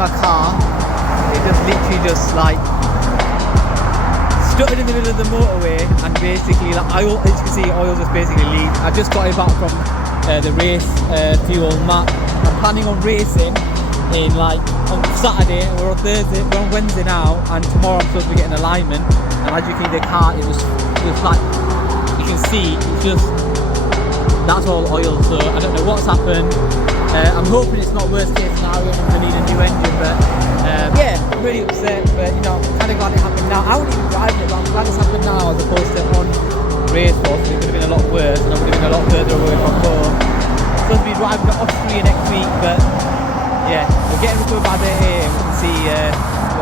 my car, it just literally just like stuttered in the middle of the motorway, and basically like oil, as you can see, oil just basically leaked. I just got it back from the race fuel map. I'm planning on racing in like on Saturday. We're on Thursday, we're on Wednesday now, and tomorrow I'm supposed to be getting alignment. And as you can see, the car, it was like, you can see, it's just, that's all oil. So I don't know what's happened. I'm hoping it's not worst case scenario, I'm going to need a new engine, but yeah, I'm really upset, but you know, I'm kind of glad it happened now. I wouldn't even drive it, but I'm glad it's happened now as opposed to on race course. It would have been a lot worse, and I would have been a lot further away from home. I'm supposed to be driving to Austria next week, but yeah, we're getting into a bad day here, and we'll see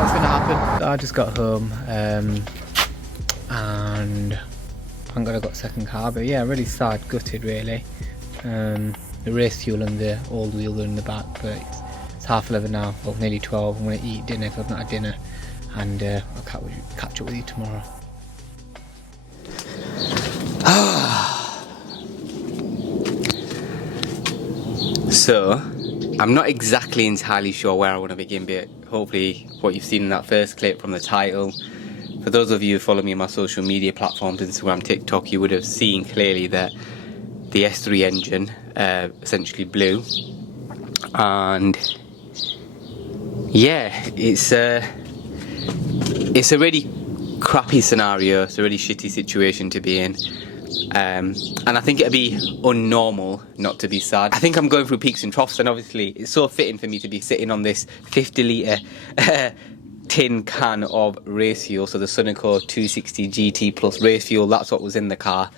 what's going to happen. I just got home, and thank God I got a second car, but yeah, really sad, gutted really. The race fuel and the old wheel are in the back, but it's 11:30 now, well nearly 12. I'm going to eat dinner if I've not had dinner, and I'll catch up with you tomorrow. So, I'm not exactly entirely sure where I want to begin, but hopefully what you've seen in that first clip from the title, for those of you who follow me on my social media platforms, Instagram, TikTok, you would have seen clearly that the S3 engine essentially blew, and yeah, it's a really crappy scenario. It's a really shitty situation to be in, and I think it'd be unnormal not to be sad. I think I'm going through peaks and troughs, and obviously it's so fitting for me to be sitting on this 50-litre tin can of race fuel, so the Sunoco 260 GT plus race fuel. That's what was in the car,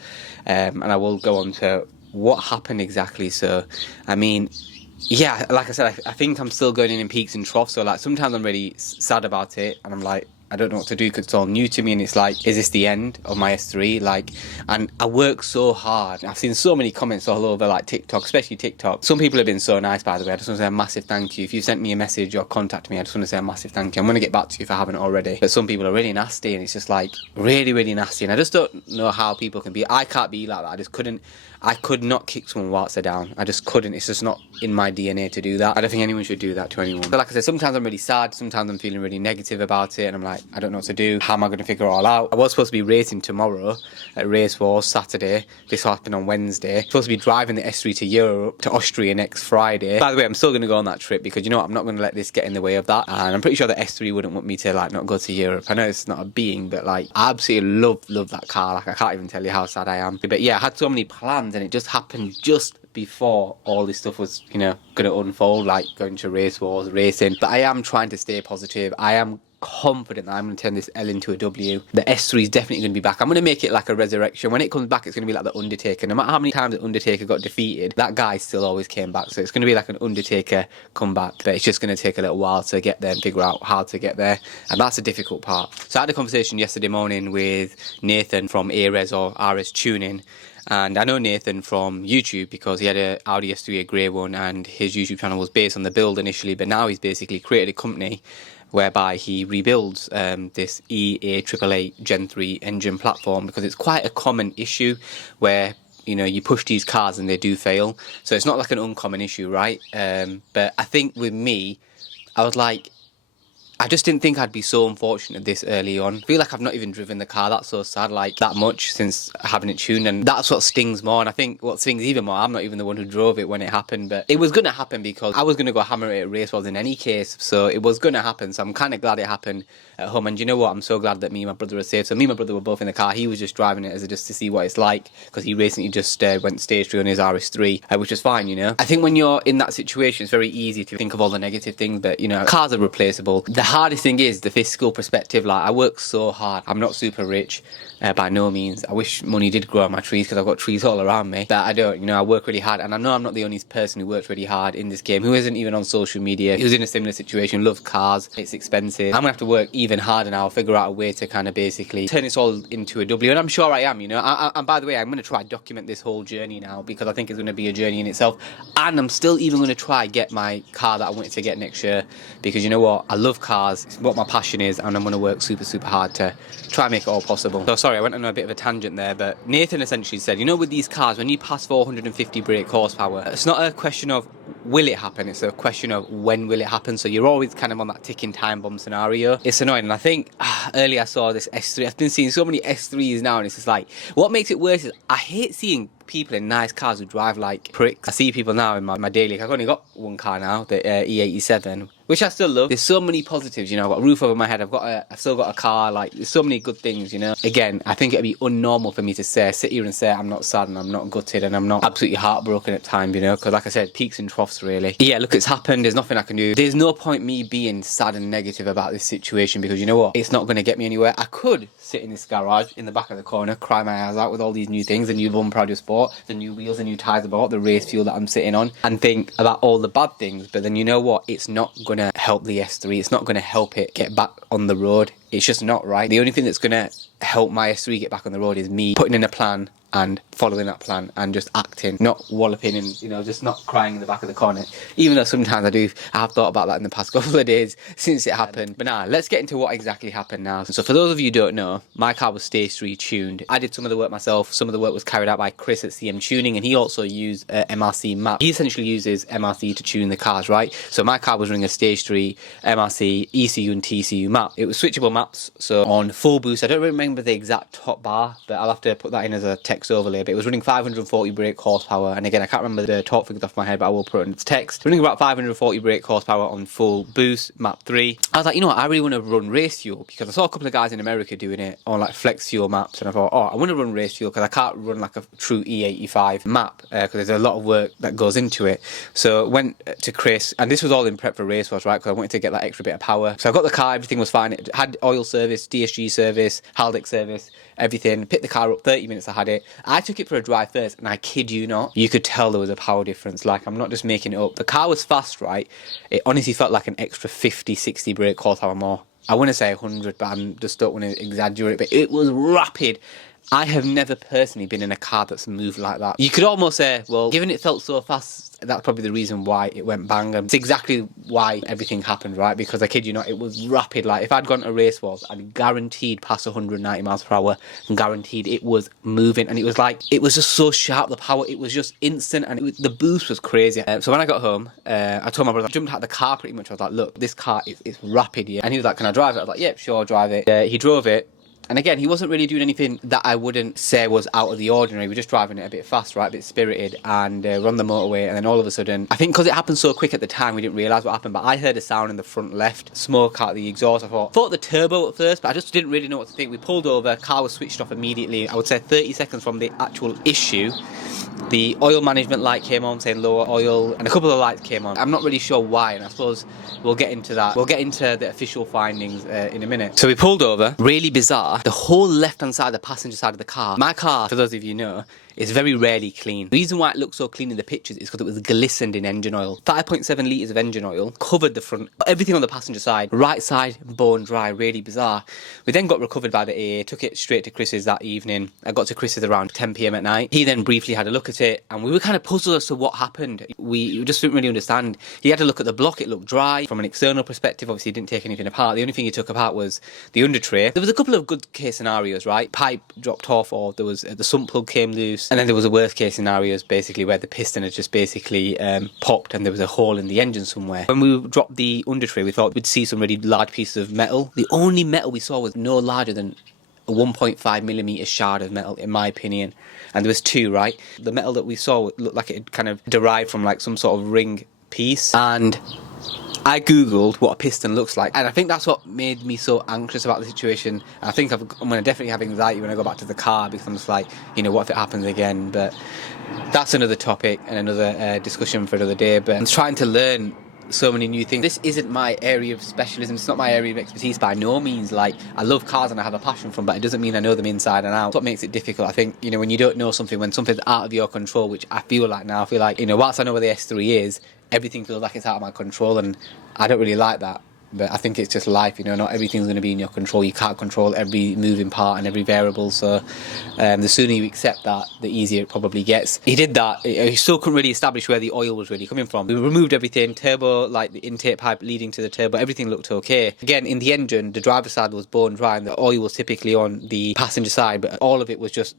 and I will go on to what happened exactly. So I mean, yeah, like I said, I think I'm still going in peaks and troughs. So like sometimes I'm really sad about it, and I'm like, I don't know what to do because it's all new to me, and it's like, is this the end of my S3? Like, and I work so hard. I've seen so many comments all over like TikTok, especially TikTok. Some people have been so nice, by the way. I just want to say a massive thank you. If you sent me a message or contacted me, I just want to say a massive thank you. I'm going to get back to you if I haven't already. But some people are really nasty, and it's just like really, really nasty. And I just don't know how people can be. I can't be like that. I just couldn't. I could not kick someone whilst they're down. I just couldn't. It's just not in my DNA to do that. I don't think anyone should do that to anyone. But like I said, sometimes I'm really sad. Sometimes I'm feeling really negative about it. And I'm like, I don't know what to do. How am I going to figure it all out? I was supposed to be racing tomorrow at Race Wars, Saturday. This happened on Wednesday. I'm supposed to be driving the S3 to Europe, to Austria next Friday. By the way, I'm still going to go on that trip because, you know what, I'm not going to let this get in the way of that. And I'm pretty sure the S3 wouldn't want me to like not go to Europe. I know it's not a being, but like I absolutely love that car. Like I can't even tell you how sad I am. But yeah, I had so many plans, and it just happened just before all this stuff was, you know, going to unfold, like going to Race Wars, racing. But I am trying to stay positive. I am confident that I'm going to turn this L into a W. The S3 is definitely going to be back. I'm going to make it like a resurrection. When it comes back, it's going to be like the Undertaker. No matter how many times the Undertaker got defeated, that guy still always came back. So it's going to be like an Undertaker comeback, but it's just going to take a little while to get there and figure out how to get there. And that's the difficult part. So I had a conversation yesterday morning with Nathan from ARES or RS Tuning. And I know Nathan from YouTube because he had an Audi S3, a grey one, and his YouTube channel was based on the build initially, but now he's basically created a company whereby he rebuilds this EA888 Gen 3 engine platform, because it's quite a common issue where, you know, you push these cars and they do fail. So it's not like an uncommon issue, right? But I think with me, I was like, I just didn't think I'd be so unfortunate this early on. I feel like I've not even driven the car, that's so sad, like that much since having it tuned, and that's what stings more. And I think what stings even more, I'm not even the one who drove it when it happened, but it was going to happen because I was going to go hammer it at Race Wars in any case, so it was going to happen. So I'm kind of glad it happened at home, and you know what, I'm so glad that me and my brother were safe. So me and my brother were both in the car. He was just driving it as just to see what it's like, because he recently just went stage 3 on his RS3, which was fine, you know. I think when you're in that situation, it's very easy to think of all the negative things, but you know, cars are replaceable. The hardest thing is the fiscal perspective. Like, I work so hard. I'm not super rich by no means. I wish money did grow on my trees because I've got trees all around me, but I don't. You know, I work really hard, and I know I'm not the only person who works really hard in this game who isn't even on social media, who's in a similar situation, loves cars, it's expensive. I'm gonna have to work even harder now, figure out a way to kind of basically turn this all into a W, and I'm sure I am, you know. And by the way, I'm gonna try to document this whole journey now, because I think it's gonna be a journey in itself, and I'm still even gonna try get my car that I wanted to get next year, because you know what, I love cars. cars. It's what my passion is, and I'm going to work super, super hard to try and make it all possible. So sorry, I went on a bit of a tangent there, but Nathan essentially said, you know, with these cars, when you pass 450 brake horsepower, it's not a question of will it happen, it's a question of when will it happen. So you're always kind of on that ticking time bomb scenario. It's annoying. And I think earlier I saw this S3. I've been seeing so many S3s now, and it's just like, what makes it worse is I hate seeing people in nice cars who drive like pricks. I see people now in my daily. I've only got one car now, the E87, which I still love. There's so many positives, you know. I've got a roof over my head. I've still got a car. Like, there's so many good things, you know. Again, I think it'd be unnormal for me to sit here and say I'm not sad and I'm not gutted and I'm not absolutely heartbroken at times, you know. Because like I said, peaks and troughs really. Yeah, look, it's happened. There's nothing I can do. There's no point me being sad and negative about this situation, because you know what? It's not going to get me anywhere. I could sit in this garage in the back of the corner, cry my eyes out with all these new things, the new bumper I just bought, the new wheels, the new tyres I bought, the race fuel that I'm sitting on, and think about all the bad things. But then you know what? It's not going to help the S3. It's not going to help it get back on the road. It's just not right. The only thing that's going to help my S3 get back on the road is me putting in a plan and following that plan and just acting, not walloping and, you know, just not crying in the back of the corner. Even though sometimes I have thought about that in the past couple of days since it happened. But now, let's get into what exactly happened now. So for those of you who don't know, my car was stage 3 tuned. I did some of the work myself. Some of the work was carried out by Chris at CM Tuning, and he also used MRC map. He essentially uses MRC to tune the cars, right? So my car was running a stage 3 MRC, ECU and TCU map. It was switchable maps, so on full boost. I don't remember the exact top bar, but I'll have to put that in as a text overlay. But it was running 540 brake horsepower, and again, I can't remember the torque figures off my head, but I will put it in its text. Running about 540 brake horsepower on full boost, map 3. I was like, you know what, I really want to run race fuel, because I saw a couple of guys in America doing it on like flex fuel maps, and I thought, oh, I want to run race fuel because I can't run like a true E85 map, because there's a lot of work that goes into it. So went to Chris, and this was all in prep for race wars, right, because I wanted to get that extra bit of power. So I got the car, everything was fine. It had oil service, DSG service, Haldex service, everything. Picked the car up, 30 minutes I had it. I took it for a drive first, and I kid you not, you could tell there was a power difference. Like, I'm not just making it up. The car was fast, right? It honestly felt like an extra 50, 60 brake horsepower more. I want to say 100, but I just don't want to exaggerate. But it was rapid. I have never personally been in a car that's moved like that. You could almost say, well, given it felt so fast, that's probably the reason why it went bang. It's exactly why everything happened, right? Because I kid you not, it was rapid. Like, if I'd gone to race wars, I'd guaranteed past 190 miles per hour, and guaranteed it was moving. And it was like, it was just so sharp, the power. It was just instant, and the boost was crazy. So when I got home, I told my brother, I jumped out of the car pretty much. I was like, look, this car is rapid, yeah. And he was like, can I drive it? I was like, yep, sure, drive it. He drove it. And again, he wasn't really doing anything that I wouldn't say was out of the ordinary. We were just driving it a bit fast, right, a bit spirited, and we're on the motorway, and then all of a sudden, I think because it happened so quick at the time, we didn't realise what happened, but I heard a sound in the front left, smoke out of the exhaust. I thought the turbo at first, but I just didn't really know what to think. We pulled over, car was switched off immediately. I would say 30 seconds from the actual issue, the oil management light came on saying lower oil, and a couple of lights came on. I'm not really sure why, and I suppose we'll get into that. We'll get into the official findings in a minute. So we pulled over, really bizarre. The whole left-hand side, the passenger side of the car. My car, for those of you who know, is very rarely clean. The reason why it looked so clean in the pictures is because it was glistened in engine oil. 5.7 litres of engine oil covered the front, everything on the passenger side, right side, bone dry, really bizarre. We then got recovered by the AA, took it straight to Chris's that evening. I got to Chris's around 10 p.m. at night. He then briefly had a look at it, and we were kind of puzzled as to what happened. We just didn't really understand. He had a look at the block, it looked dry. From an external perspective, obviously he didn't take anything apart. The only thing he took apart was the under tray. There was a couple of good case scenarios, right? Pipe dropped off, or there was the sump plug came loose, and then there was a worst case scenarios basically where the piston had just basically popped and there was a hole in the engine somewhere. When we dropped the under tray, we thought we'd see some really large pieces of metal. The only metal we saw was no larger than a 1.5mm shard of metal, in my opinion, and there was two, right? The metal that we saw looked like it had kind of derived from like some sort of ring piece, and I googled what a piston looks like, and I think that's what made me so anxious about the situation. I think I'm going to definitely have anxiety when I go back to the car, because I'm just like, you know, what if it happens again? But that's another topic and another discussion for another day. But I'm trying to learn so many new things. This isn't my area of specialism, it's not my area of expertise by no means. Like, I love cars and I have a passion for them, but it doesn't mean I know them inside and out. That's what makes it difficult. I think, you know, when you don't know something, when something's out of your control, which I feel like now, I feel like, you know, whilst I know where the S3 is, everything feels like it's out of my control, and I don't really like that. but I think it's just life, you know, not everything's going to be in your control. You can't control every moving part and every variable, so the sooner you accept that, the easier it probably gets. He did that. He still couldn't really establish where the oil was really coming from. We removed everything, turbo, like the intake pipe leading to the turbo, everything looked okay. Again, in the engine, the driver's side was bone dry and the oil was typically on the passenger side, but all of it was just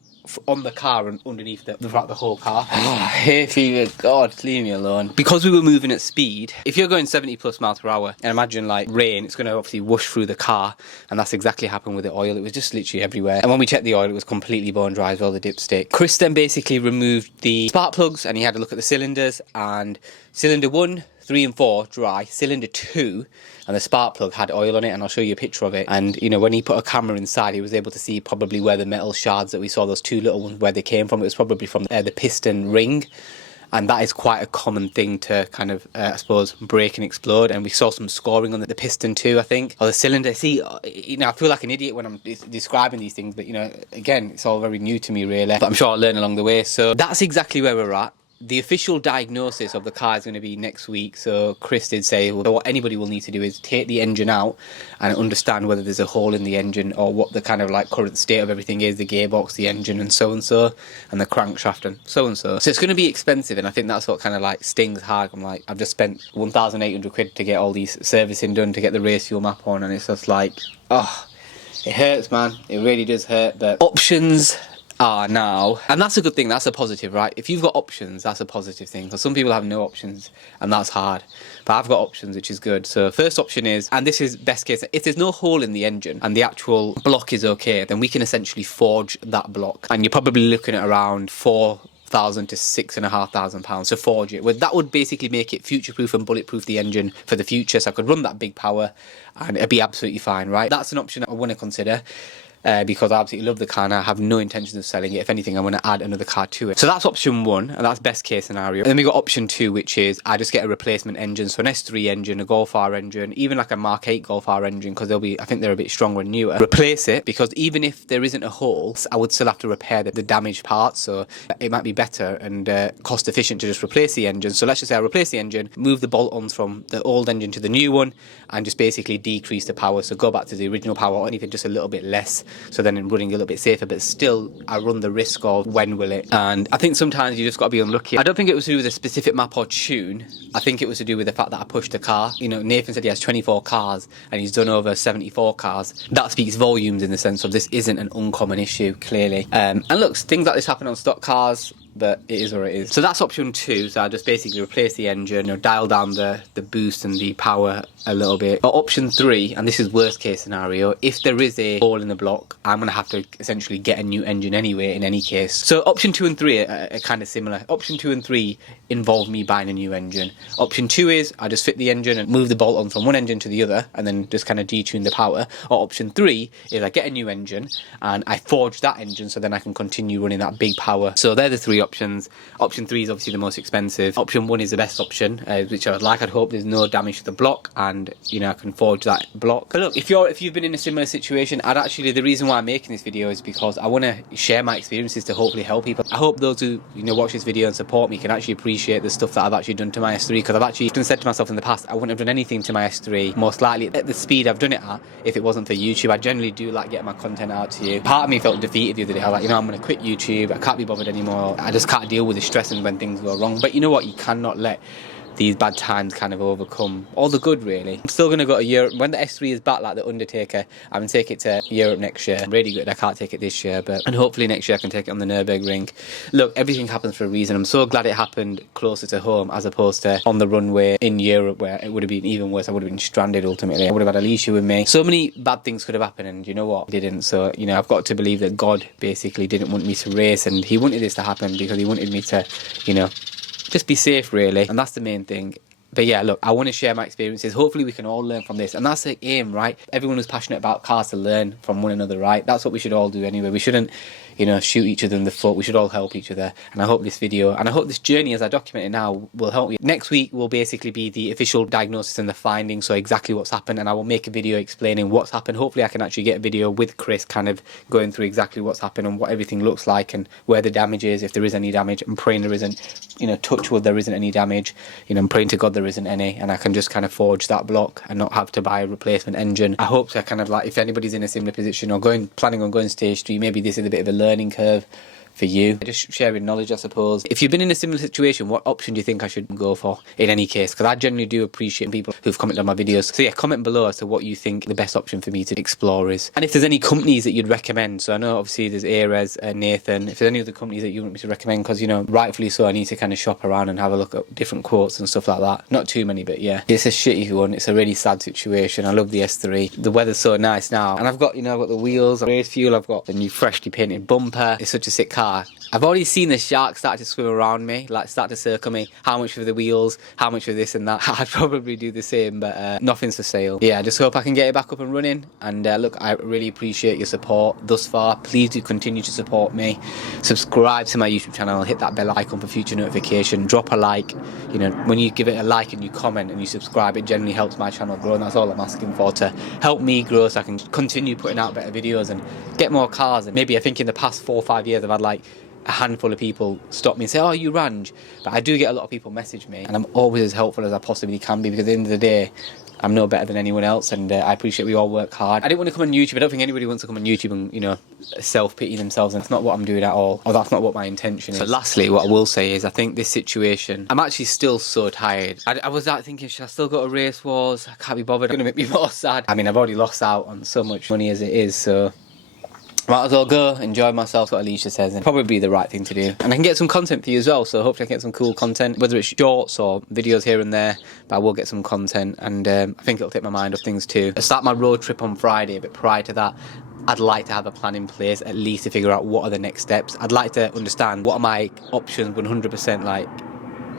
on the car and underneath throughout the whole car. Oh, Hayfever, God, leave me alone. Because we were moving at speed, if you're going 70 plus miles per hour, and imagine like rain, it's going to obviously whoosh through the car, and that's exactly happened with the oil. It was just literally everywhere. And when we checked the oil, it was completely bone dry as well, the dipstick. Chris then basically removed the spark plugs and he had a look at the cylinders, and cylinder 1, 3 and 4 dry, cylinder 2 and the spark plug had oil on it, and I'll show you a picture of it. And you know, when he put a camera inside, he was able to see probably where the metal shards that we saw, those 2 little ones, where they came from. It was probably from the piston ring, and that is quite a common thing to kind of I suppose break and explode. And we saw some scoring on the piston too, I think, or the cylinder. See, you know, I feel like an idiot when I'm describing these things, but you know, again, it's all very new to me really, but I'm sure I'll learn along the way. So that's exactly where we're at. The official diagnosis of the car is going to be next week. So Chris did say, well, what anybody will need to do is take the engine out and understand whether there's a hole in the engine or what the kind of like current state of everything is, the gearbox, the engine and so, and the crankshaft and so and so. So it's going to be expensive, and I think that's what kind of like stings hard. I'm like, I've just spent 1,800 quid to get all these servicing done, to get the race fuel map on, and it's just like, oh, it hurts, man. It really does hurt. But options are now, and that's a good thing, that's a positive, right? If you've got options, that's a positive thing, because some people have no options and that's hard, but I've got options, which is good. So first option is, and this is best case, if there's no hole in the engine and the actual block is okay, then we can essentially forge that block, and you're probably looking at around £4,000 to £6,500 to forge it. Well, that would basically make it future-proof and bulletproof the engine for the future, so I could run that big power and it'd be absolutely fine, right? That's an option that I want to consider. Because I absolutely love the car and I have no intention of selling it. If anything, I want to add another car to it. So that's option 1, and that's best case scenario. And then we got option 2, which is I just get a replacement engine, so an S3 engine, a Golf R engine, even like a Mark 8 Golf R engine, because I think they're a bit stronger and newer. Replace it, because even if there isn't a hole, I would still have to repair the damaged parts, so it might be better and cost efficient to just replace the engine. So let's just say I replace the engine, move the bolt-ons from the old engine to the new one, and just basically decrease the power, so go back to the original power or anything just a little bit less, so then I'm running a little bit safer, but still I run the risk of when will it. And I think sometimes you just got to be unlucky. I don't think it was to do with a specific map or tune. I think it was to do with the fact that I pushed the car. You know, Nathan said he has 24 cars and he's done over 74 cars. That speaks volumes in the sense of this isn't an uncommon issue, clearly. And look, things like this happen on stock cars, but it is what it is. So that's option 2. So I just basically replace the engine, you know, dial down the boost and the power a little bit. But option 3, and this is worst case scenario, if there is a hole in the block, I'm going to have to essentially get a new engine anyway in any case. So option 2 and 3 are kind of similar. Option 2 and 3 involve me buying a new engine. Option 2 is I just fit the engine and move the bolt on from one engine to the other and then just kind of detune the power. Or option 3 is I get a new engine and I forge that engine so then I can continue running that big power. So they're the 3 options. Option 3 is obviously the most expensive. Option 1 is the best option, which I would like. I'd hope there's no damage to the block and, you know, I can forge that block. But look, if you've been in a similar situation, the reason why I'm making this video is because I want to share my experiences to hopefully help people. I hope those who, you know, watch this video and support me can actually appreciate the stuff that I've actually done to my S3, because I've actually often said to myself in the past, I wouldn't have done anything to my S3, most likely at the speed I've done it at, if it wasn't for YouTube. I generally do like getting my content out to you. Part of me felt defeated the other day. I was like, you know, I'm going to quit YouTube. I can't be bothered anymore. I just can't deal with the stress and when things go wrong. But you know what? You cannot let these bad times kind of overcome all the good, really. I'm still going to go to Europe. When the S3 is back like the Undertaker, I'm going to take it to Europe next year. I'm really good. I can't take it this year, and hopefully next year I can take it on the Nürburgring. Look, everything happens for a reason. I'm so glad it happened closer to home as opposed to on the runway in Europe, where it would have been even worse. I would have been stranded ultimately. I would have had Alicia with me. So many bad things could have happened, and you know what? It didn't. So, you know, I've got to believe that God basically didn't want me to race, and he wanted this to happen because he wanted me to, you know, just be safe, really. And that's the main thing. But yeah, look, I want to share my experiences. Hopefully we can all learn from this. And that's the aim, right? Everyone who's passionate about cars to learn from one another, right? That's what we should all do anyway. We shouldn't, you know, shoot each other in the foot. We should all help each other. And I hope this video, and I hope this journey as I document it now, will help you. Next week will basically be the official diagnosis and the findings, so exactly what's happened. And I will make a video explaining what's happened. Hopefully I can actually get a video with Chris kind of going through exactly what's happened and what everything looks like and where the damage is, if there is any damage. I'm praying there isn't. you know, touch wood, there isn't any damage. You know, I'm praying to God there isn't any, and I can just kind of forge that block and not have to buy a replacement engine. I hope to kind of like, if anybody's in a similar position or planning on going stage 3, maybe this is a bit of a learning curve for you. Just sharing knowledge, I suppose. If you've been in a similar situation, what option do you think I should go for in any case? Because I generally do appreciate people who've commented on my videos. So yeah, comment below as to what you think the best option for me to explore is. And if there's any companies that you'd recommend. So I know obviously there's Ares and Nathan. If there's any other companies that you want me to recommend, because, you know, rightfully so, I need to kind of shop around and have a look at different quotes and stuff like that. Not too many, but yeah. It's a shitty one. It's a really sad situation. I love the S3. The weather's so nice now. And I've got, you know, I've got the wheels, race fuel, I've got the new freshly painted bumper. It's such a sick car. I've already seen the sharks start to swim around me, like start to circle me. How much for the wheels? How much for this and that? I'd probably do the same, but nothing's for sale. Yeah, I just hope I can get it back up and running. And look, I really appreciate your support thus far. Please do continue to support me. Subscribe to my YouTube channel. Hit that bell icon for future notification. Drop a like. You know, when you give it a like and you comment and you subscribe, it generally helps my channel grow. And that's all I'm asking for, to help me grow so I can continue putting out better videos and get more cars. And maybe I think in the past 4 or 5 years I've had like a handful of people stop me and say, oh, you Ranj. But I do get a lot of people message me, and I'm always as helpful as I possibly can be, because at the end of the day, I'm no better than anyone else, and I appreciate we all work hard. I didn't want to come on YouTube. I don't think anybody wants to come on YouTube and, you know, self-pity themselves, and it's not what I'm doing at all, or that's not what my intention is. So lastly, what I will say is I think this situation, I'm actually still so tired. I was like thinking, should I still go to Race Wars? I can't be bothered. It's going to make me more sad. I mean, I've already lost out on so much money as it is, so might as well go, enjoy myself, what Alicia says, and probably be the right thing to do. And I can get some content for you as well, so hopefully I can get some cool content, whether it's shorts or videos here and there, but I will get some content, and I think it'll take my mind off things too. I start my road trip on Friday, but prior to that, I'd like to have a plan in place, at least to figure out what are the next steps. I'd like to understand what are my options 100%, like,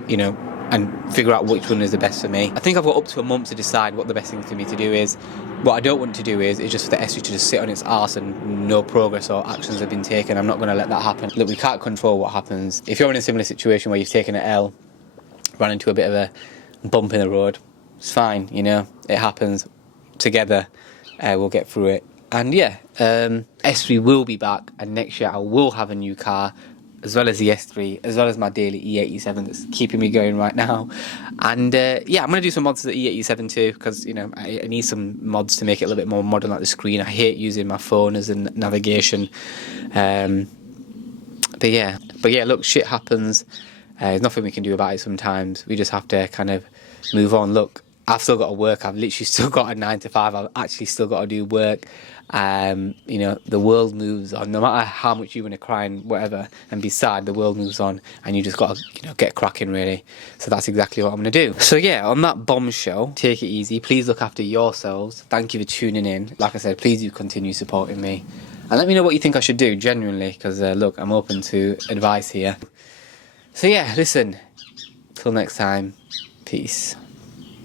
you know, and figure out which one is the best for me. I think I've got up to a month to decide what the best thing for me to do is. What I don't want to do is just for the S3 to just sit on its arse and no progress or actions have been taken. I'm not going to let that happen. Look, we can't control what happens. If you're in a similar situation where you've taken an L, ran into a bit of a bump in the road, it's fine, you know, it happens. Together, we'll get through it. And yeah, S3 will be back, and next year I will have a new car, as well as the S3, as well as my daily E87 that's keeping me going right now. And yeah, I'm going to do some mods to the E87 too, because, you know, I need some mods to make it a little bit more modern, like the screen. I hate using my phone as a navigation. But yeah, look, shit happens. There's nothing we can do about it sometimes. We just have to kind of move on. Look, I've still got to work. I've literally still got a 9 to 5. I've actually still got to do work. You know, the world moves on. No matter how much you want to cry and whatever and be sad, the world moves on, and you just got to, you know, get cracking really. So that's exactly what I'm going to do. So yeah, on that bombshell, take it easy. Please look after yourselves. Thank you for tuning in. Like I said, please do continue supporting me. And let me know what you think I should do, genuinely, because look, I'm open to advice here. So yeah, listen, till next time, peace.